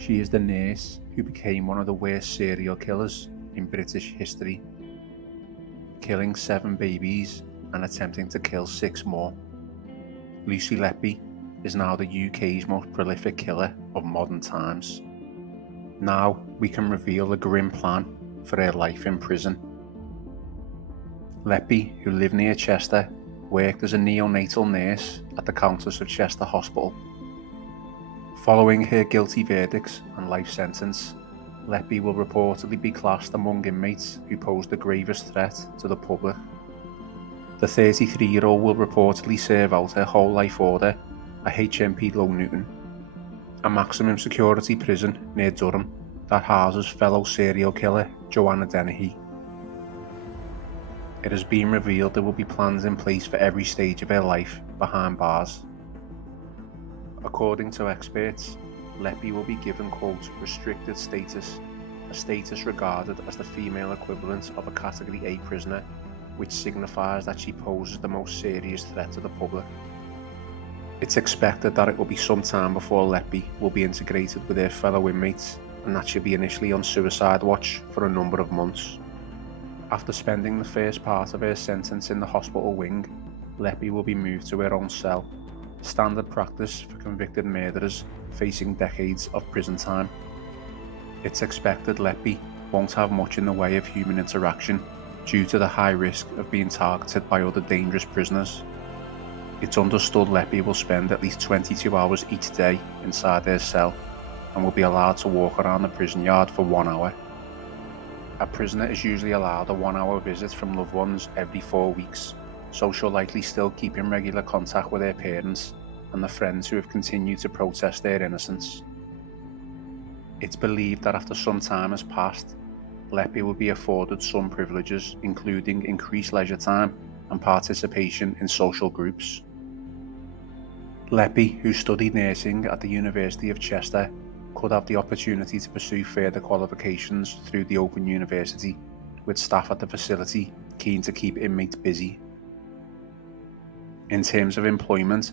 She is the nurse who became one of the worst serial killers in British history, killing 7 babies and attempting to kill 6 more. Lucy Letby is now the UK's most prolific killer of modern times. Now we can reveal the grim plan for her life in prison. Letby, who lived near Chester, worked as a neonatal nurse at the Countess of Chester Hospital. Following her guilty verdicts and life sentence, Letby will reportedly be classed among inmates who pose the gravest threat to the public. The 33-year-old will reportedly serve out her whole life order at HMP Low Newton, a maximum security prison near Durham that houses fellow serial killer Joanna Dennehy. It has been revealed there will be plans in place for every stage of her life behind bars. According to experts, Letby will be given, quote, restricted status, a status regarded as the female equivalent of a Category A prisoner, which signifies that she poses the most serious threat to the public. It's expected that it will be some time before Letby will be integrated with her fellow inmates, and that she'll be initially on suicide watch for a number of months. After spending the first part of her sentence in the hospital wing, Letby will be moved to her own cell, standard practice for convicted murderers facing decades of prison time. It's expected Letby won't have much in the way of human interaction due to the high risk of being targeted by other dangerous prisoners. It's understood Letby will spend at least 22 hours each day inside her cell and will be allowed to walk around the prison yard for 1 hour. A prisoner is usually allowed a 1-hour visit from loved ones every 4 weeks, so she'll likely still keep in regular contact with her parents and the friends who have continued to protest their innocence. It's believed that after some time has passed, Letby will be afforded some privileges, including increased leisure time and participation in social groups. Letby, who studied nursing at the University of Chester, could have the opportunity to pursue further qualifications through the Open University, with staff at the facility keen to keep inmates busy. In terms of employment,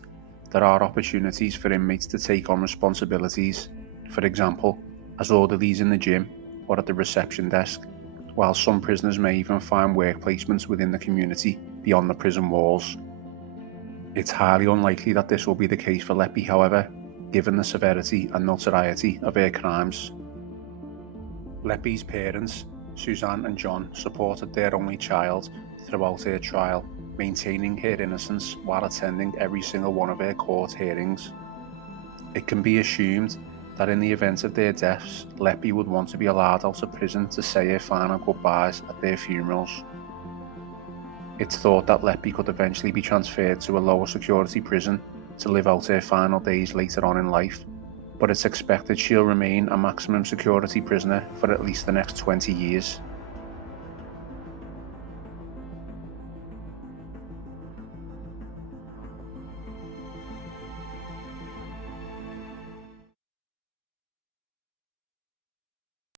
there are opportunities for inmates to take on responsibilities, for example, as orderlies in the gym or at the reception desk, while some prisoners may even find work placements within the community beyond the prison walls. It's highly unlikely that this will be the case for Letby, however, given the severity and notoriety of her crimes. Letby's parents, Suzanne and John, supported their only child throughout her trial, maintaining her innocence while attending every single one of her court hearings. It can be assumed that in the event of their deaths, Letby would want to be allowed out of prison to say her final goodbyes at their funerals. It's thought that Letby could eventually be transferred to a lower security prison to live out her final days later on in life, but it's expected she'll remain a maximum security prisoner for at least the next 20 years.